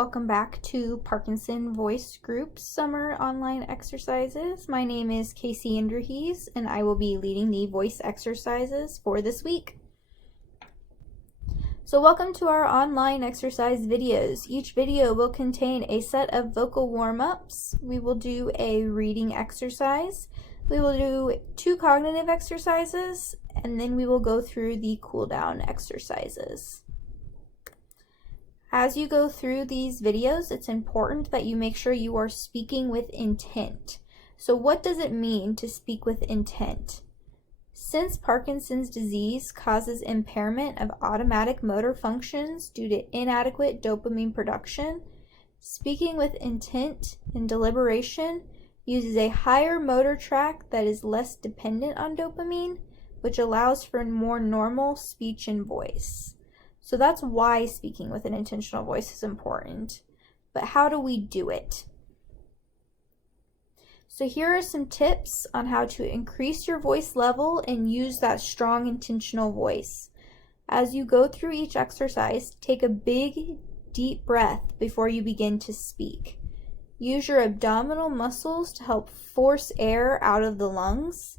Welcome back to Parkinson Voice Group Summer Online Exercises. My name is Casey Indrahees, and I will be leading the voice exercises for this week. So welcome to our online exercise videos. Each video will contain a set of vocal warm-ups. We will do a reading exercise. We will do 2 cognitive exercises, and then we will go through the cool-down exercises. As you go through these videos, it's important that you make sure you are speaking with intent. So what does it mean to speak with intent? Since Parkinson's disease causes impairment of automatic motor functions due to inadequate dopamine production, speaking with intent and deliberation uses a higher motor track that is less dependent on dopamine, which allows for more normal speech and voice. So that's why speaking with an intentional voice is important. But how do we do it? So here are some tips on how to increase your voice level and use that strong intentional voice. As you go through each exercise, take a big, deep breath before you begin to speak. Use your abdominal muscles to help force air out of the lungs.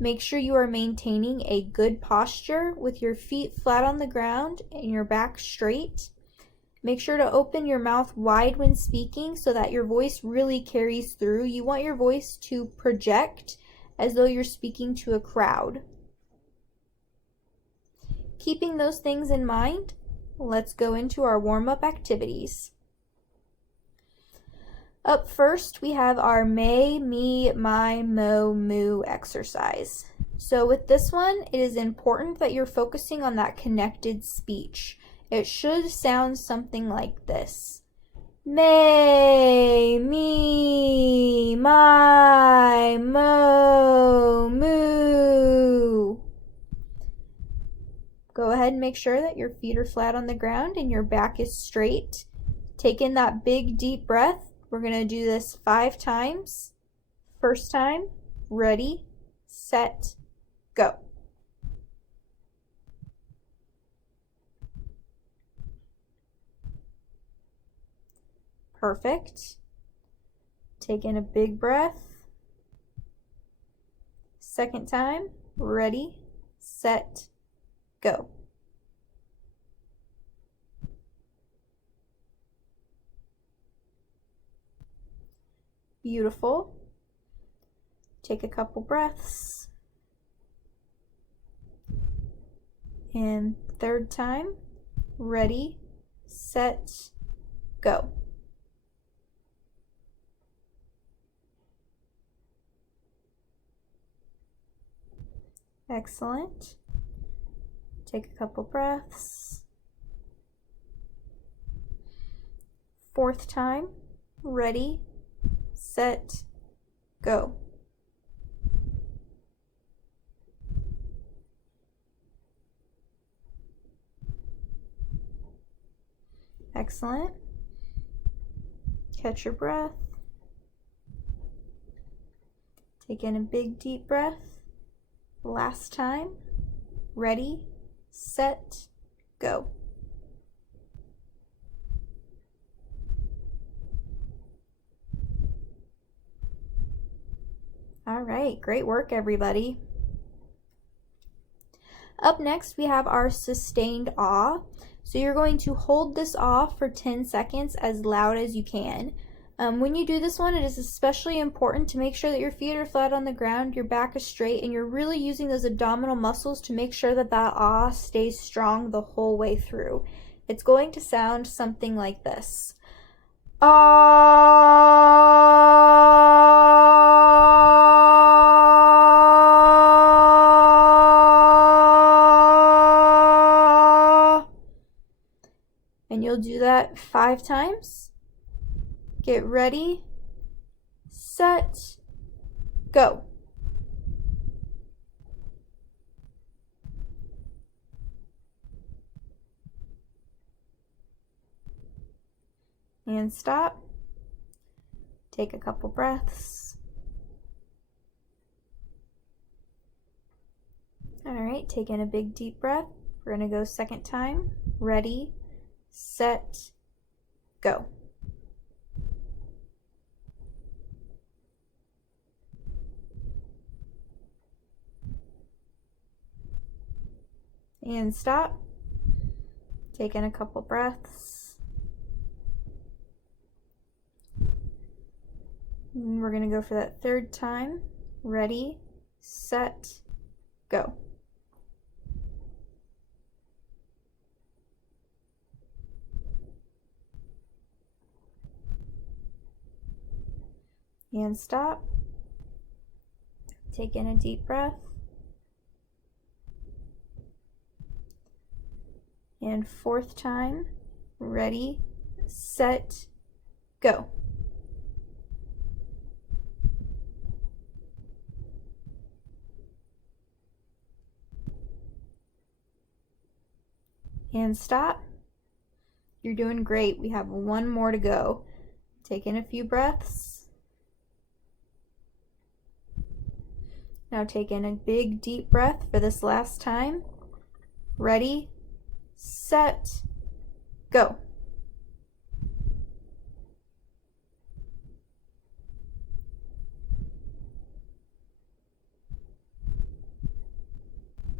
Make sure you are maintaining a good posture with your feet flat on the ground and your back straight. Make sure to open your mouth wide when speaking so that your voice really carries through. You want your voice to project as though you're speaking to a crowd. Keeping those things in mind, let's go into our warm-up activities. Up first, we have our may, me, my, mo, moo exercise. So with this one, it is important that you're focusing on that connected speech. It should sound something like this. May, me, my, mo, moo. Go ahead and make sure that your feet are flat on the ground and your back is straight. Take in that big, deep breath. We're going to do this 5 times. First time, ready, set, go. Perfect. Take in a big breath. Second time, ready, set, go. Beautiful. Take a couple breaths. And third time, ready, set, go. Excellent. Take a couple breaths. Fourth time, ready, set, go. Excellent. Catch your breath. Take in a big deep breath. Last time. Ready, set, go. All right, great work, everybody. Up next, we have our sustained ah. So you're going to hold this ah for 10 seconds as loud as you can. When you do this one, it is especially important to make sure that your feet are flat on the ground, your back is straight, and you're really using those abdominal muscles to make sure that that ah stays strong the whole way through. It's going to sound something like this. And you'll do that 5 times. Get ready, set, go. And stop. Take a couple breaths. All right, take in a big deep breath. We're going to go second time. Ready, set, go. and stop. Take in a couple breaths. And we're going to go for that third time. Ready, set, go. And stop. Take in a deep breath. And fourth time, ready, set, go. And stop. You're doing great. We have one more to go. Take in a few breaths. Now take in a big deep breath for this last time. Ready, set, go.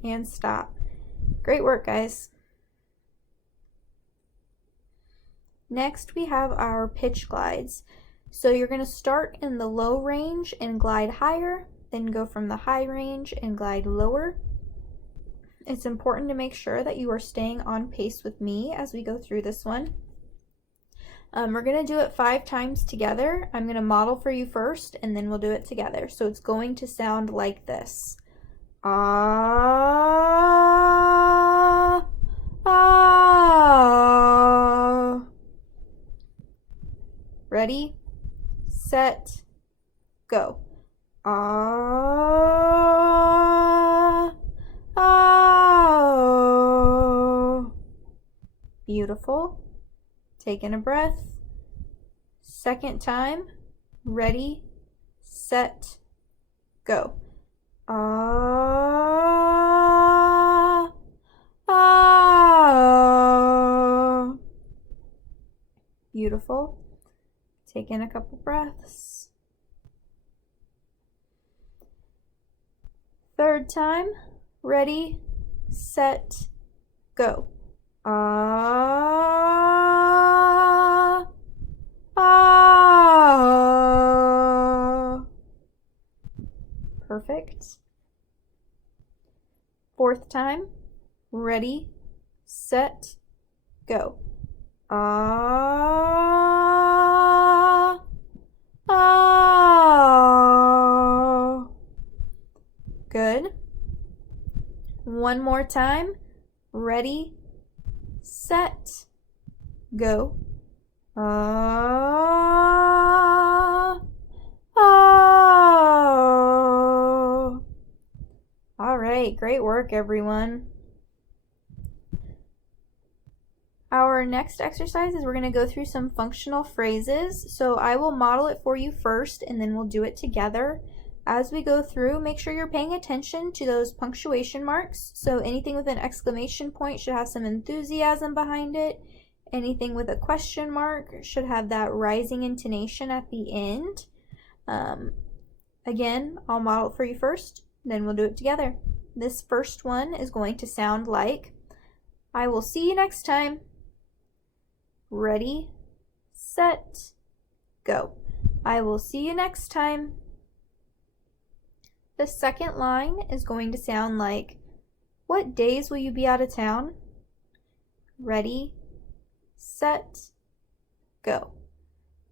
And stop. Great work, guys. Next, we have our pitch glides. So you're going to start in the low range and glide higher, then go from the high range and glide lower. It's important to make sure that you are staying on pace with me as we go through this one. We're going to do it 5 times together. I'm going to model for you first, and then we'll do it together. So it's going to sound like this. Ah, ah. Ready, set, go. Ah, ah. Beautiful. Take in a breath. Second time. Ready, set, go. Ah, ah. Beautiful. Take in a couple breaths. Third time. Ready, set, go. Ah, ah. Perfect. Fourth time. Ready, set, go. Ah, ah. Good. One more time. Ready, set, go. Ah, ah. All right, great work, everyone. Our next exercise is we're going to go through some functional phrases. So I will model it for you first, and then we'll do it together. As we go through, make sure you're paying attention to those punctuation marks. So anything with an exclamation point should have some enthusiasm behind it. Anything with a question mark should have that rising intonation at the end. Again, I'll model it for you first, then we'll do it together. This first one is going to sound like, I will see you next time. Ready, set, go. I will see you next time. The second line is going to sound like, what days will you be out of town? Ready, set, go.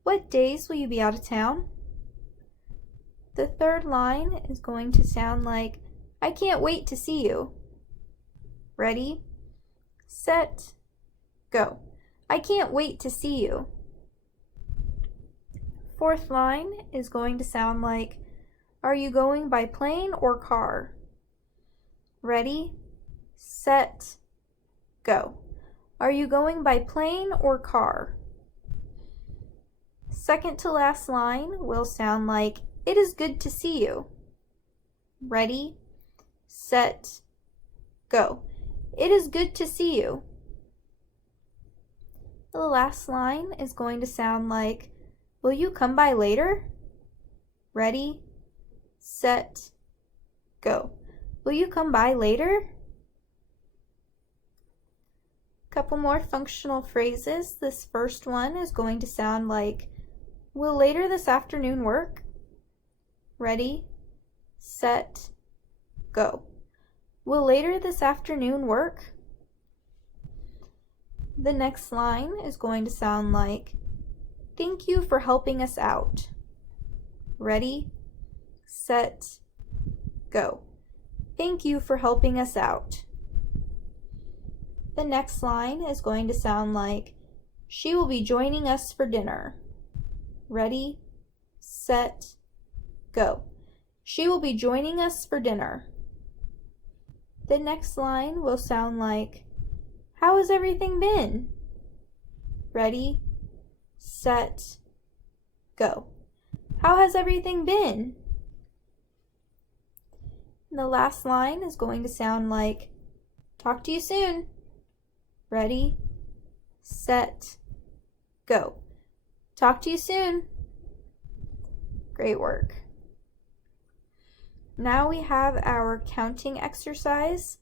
What days will you be out of town? The third line is going to sound like, I can't wait to see you. Ready, set, go. I can't wait to see you. Fourth line is going to sound like, are you going by plane or car? Ready, set, go. Are you going by plane or car? Second to last line will sound like, it is good to see you. Ready, set, go. It is good to see you. The last line is going to sound like, will you come by later? Ready, set, go. Will you come by later? Couple more functional phrases. This first one is going to sound like, will later this afternoon work? Ready, set, go. Will later this afternoon work? The next line is going to sound like, thank you for helping us out. Ready, set, go. Thank you for helping us out. The next line is going to sound like, she will be joining us for dinner. Ready, set, go. She will be joining us for dinner. The next line will sound like, how has everything been? Ready, set, go. How has everything been? And the last line is going to sound like, talk to you soon. Ready, set, go. Talk to you soon. Great work. Now we have our counting exercise.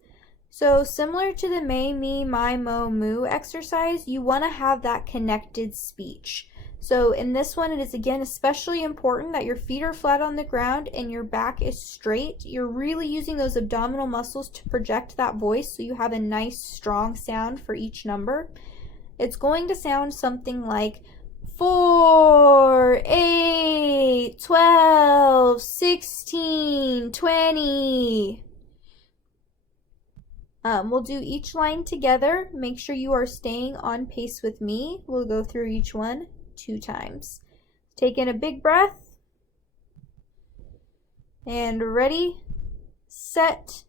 So similar to the may, me, my, mo, moo exercise, you want to have that connected speech. So in this one, it is again especially important that your feet are flat on the ground and your back is straight. You're really using those abdominal muscles to project that voice so you have a nice strong sound for each number. It's going to sound something like 4, 8, 12, 16, 20. We'll do each line together. Make sure you are staying on pace with me. We'll go through each one 2 times. Take in a big breath. And ready, set,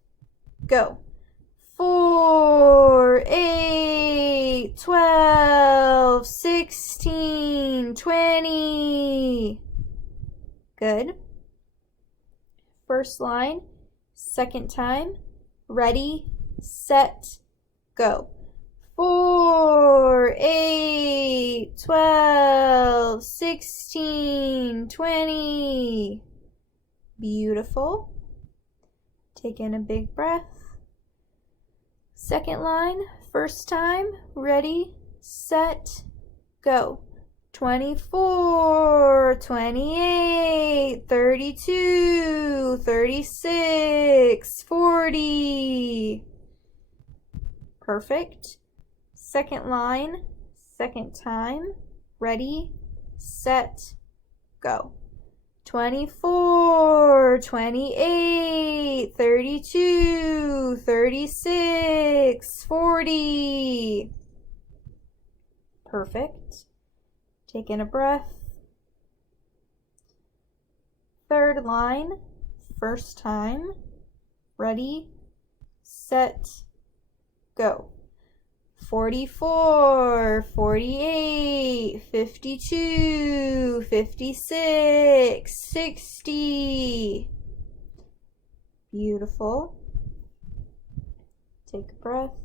go. 4, 8, 12, 16, 20. Good. First line, second time. Ready, set, go. 4, 8, 12, 16, 20. Beautiful. Take in a big breath. Second line, first time. Ready, set, go. 24, 28, 32, 36, 40. Perfect. Second line, second time. Ready, set, go. 24, 28, 32, 36, 40. Perfect. Take in a breath. Third line, first time. Ready, set, go. 44, 48, 52, 56, 60. Beautiful. Take a breath.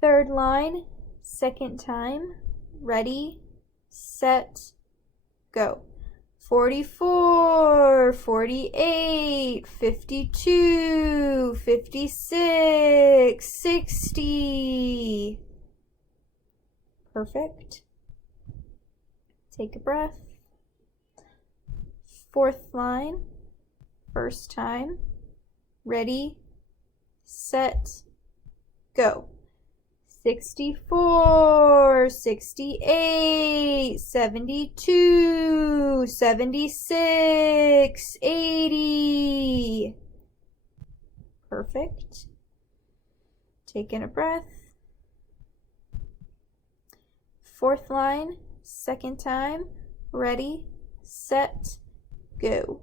Third line, second time. Ready, set, go. 44, 48, 52, 56, 60. Perfect. Take a breath. Fourth line, first time. Ready, set, go. 64, 68, 72, 76, 80. Perfect. Take in a breath. Fourth line, second time. Ready, set, go.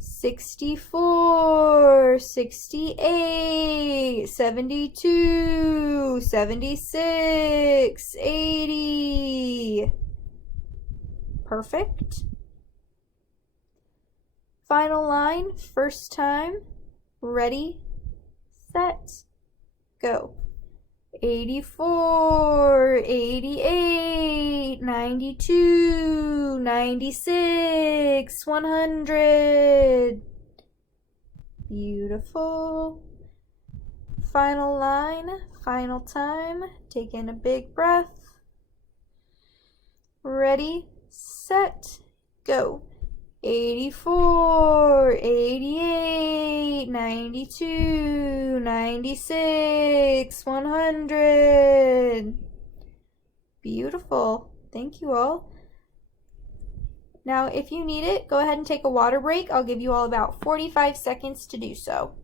64, 68, 72, 76, 80. Perfect. Final line, first time. Ready, set, go. 84, 88, 92, 96, 100. Beautiful. final line, final time. Take in a big breath. Ready, set, go. 84, 88, 92, 96, 100. Beautiful. Thank you all. Now, if you need it, go ahead and take a water break. I'll give you all about 45 seconds to do so.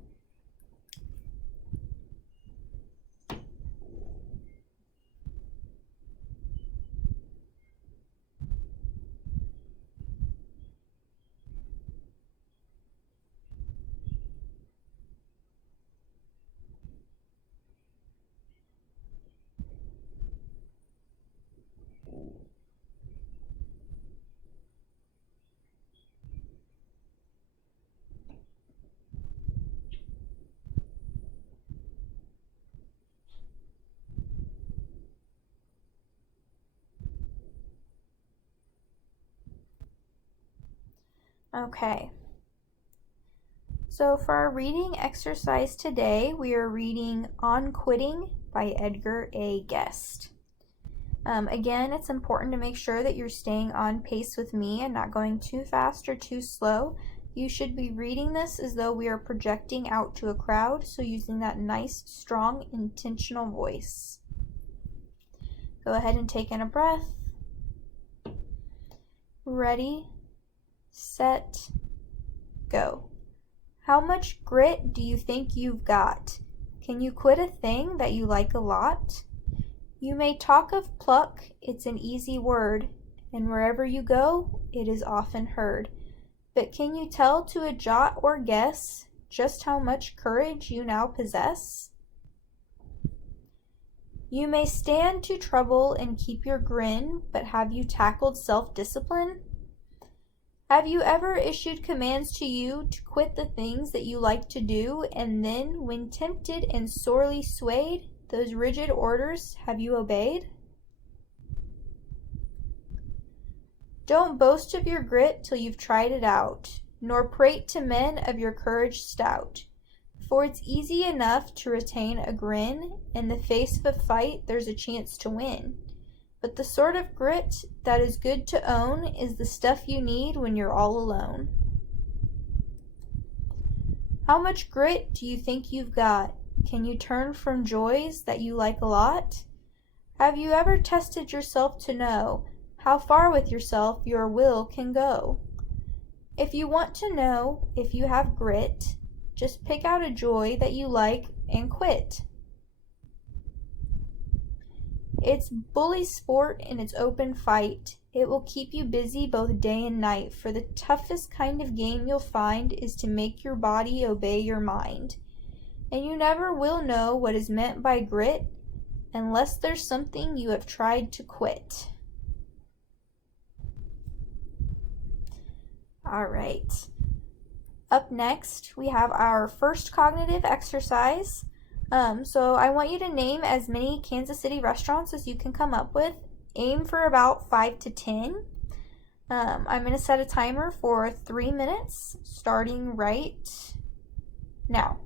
Okay. So for our reading exercise today, we are reading On Quitting by Edgar A. Guest. Again, it's important to make sure that you're staying on pace with me and not going too fast or too slow. You should be reading this as though we are projecting out to a crowd, so using that nice, strong, intentional voice. Go ahead and take in a breath. Ready, set, go. How much grit do you think you've got? Can you quit a thing that you like a lot? You may talk of pluck, it's an easy word, and wherever you go, it is often heard. But can you tell to a jot or guess just how much courage you now possess? You may stand to trouble and keep your grin, but have you tackled self-discipline? Have you ever issued commands to you to quit the things that you like to do, and then, when tempted and sorely swayed, those rigid orders have you obeyed? Don't boast of your grit till you've tried it out, nor prate to men of your courage stout. For it's easy enough to retain a grin, in the face of a fight there's a chance to win. But the sort of grit that is good to own is the stuff you need when you're all alone. How much grit do you think you've got? Can you turn from joys that you like a lot? Have you ever tested yourself to know how far with yourself your will can go? If you want to know if you have grit, just pick out a joy that you like and quit. It's bully sport in its open fight. It will keep you busy both day and night, for the toughest kind of game you'll find is to make your body obey your mind. And you never will know what is meant by grit unless there's something you have tried to quit. All right. Up next, we have our first cognitive exercise. So I want you to name as many Kansas City restaurants as you can come up with. Aim for about 5 to 10. I'm going to set a timer for 3 minutes, starting right now.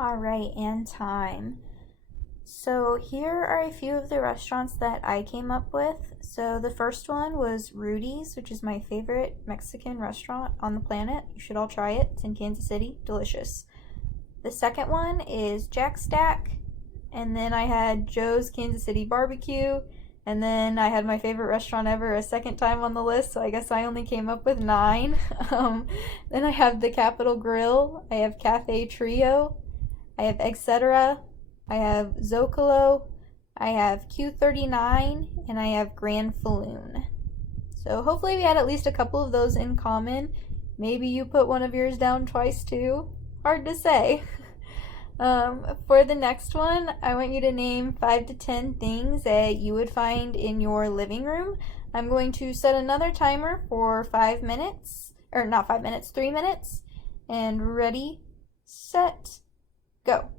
All right, and time. So here are a few of the restaurants that I came up with. So the first one was Rudy's, which is my favorite Mexican restaurant on the planet. You should all try it. It's in Kansas City. Delicious. The second one is Jack Stack. And then I had Joe's Kansas City Barbecue. And then I had my favorite restaurant ever a second time on the list, so I guess I only came up with 9. Then I have the Capitol Grill. I have Cafe Trio. I have Etc. I have Zocalo. I have Q39. And I have Grand Falloon. So hopefully we had at least a couple of those in common. Maybe you put one of yours down twice too. Hard to say. For the next one, I want you to name 5 to 10 things that you would find in your living room. I'm going to set another timer for 5 minutes, or not 5 minutes, 3 minutes. And ready, set, go.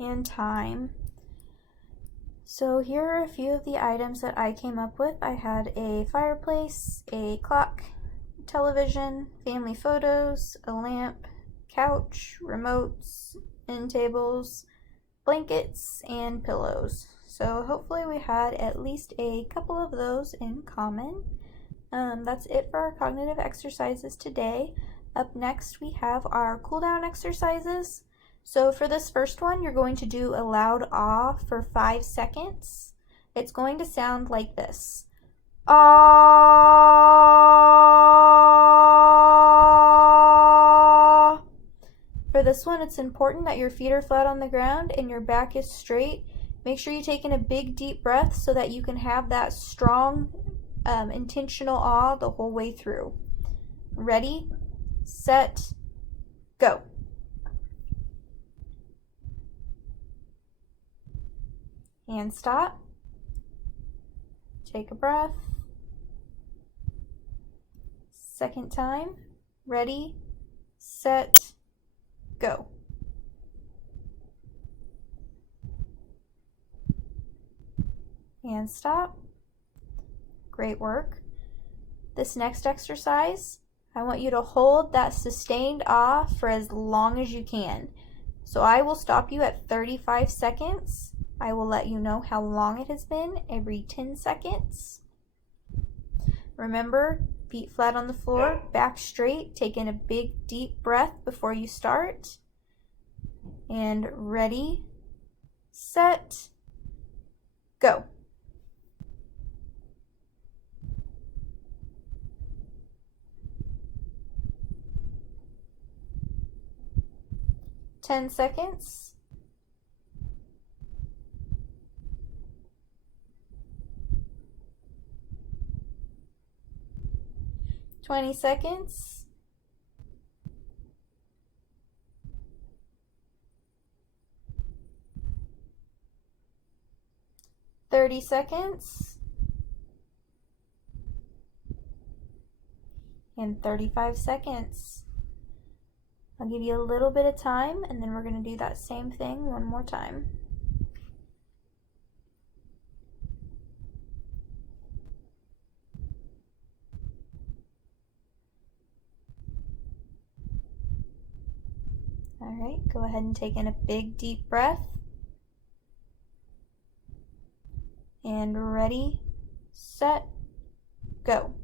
And time. So here are a few of the items that I came up with. I had a fireplace, a clock, television, family photos, a lamp, couch, remotes, end tables, blankets, and pillows. So hopefully we had at least a couple of those in common. That's it for our cognitive exercises today. Up next we have our cool down exercises. So for this first one, you're going to do a loud ah for 5 seconds. It's going to sound like this. Ah. For this one, it's important that your feet are flat on the ground and your back is straight. Make sure you take in a big deep breath so that you can have that strong, intentional ah the whole way through. Ready, set, go. and stop. Take a breath. Second time. Ready, set, go. And stop. Great work. This next exercise, I want you to hold that sustained ah for as long as you can. So I will stop you at 35 seconds. I will let you know how long it has been every 10 seconds. Remember, feet flat on the floor, back straight, take in a big deep breath before you start. And ready, set, go. Ten seconds. 20 seconds. 30 seconds. And 35 seconds. I'll give you a little bit of time, and then we're going to do that same thing one more time. All right, go ahead and take in a big deep breath. And ready, set, go.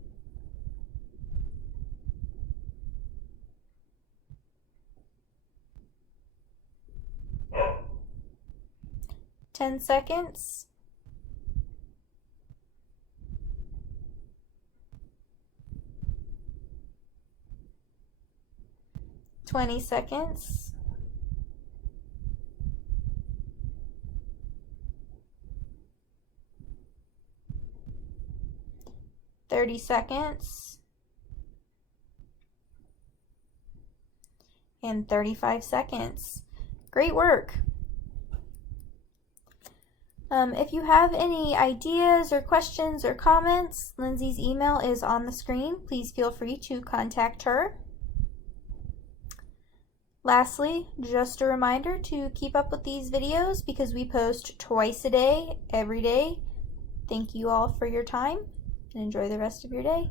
Ten seconds. 20 seconds. 30 seconds. And 35 seconds. Great work. If you have any ideas or questions or comments, Lindsay's email is on the screen. Please feel free to contact her. Lastly, just a reminder to keep up with these videos because we post twice a day, every day. Thank you all for your time and enjoy the rest of your day.